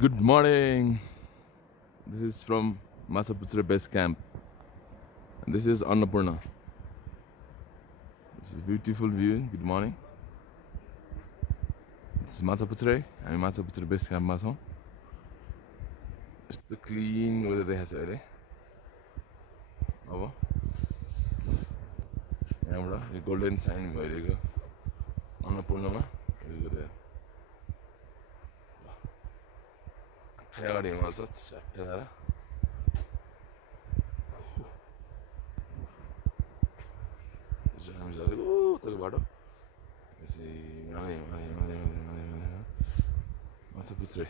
Good morning. This is from Machapuchare base camp. And this is Annapurna. This is beautiful view. Good morning. This is Machapuchare. हामी Machapuchare base camp मा छौं. यस्तो clean weather देखाछ अहिले. अब यहाँबाट यो golden sign भइरहेको अन्नपूर्णमा यो देख्यो. अगाडि हिमाल छ छ्याक्कै भएर हामी झरेको उताको बाटो यसै Machapuchare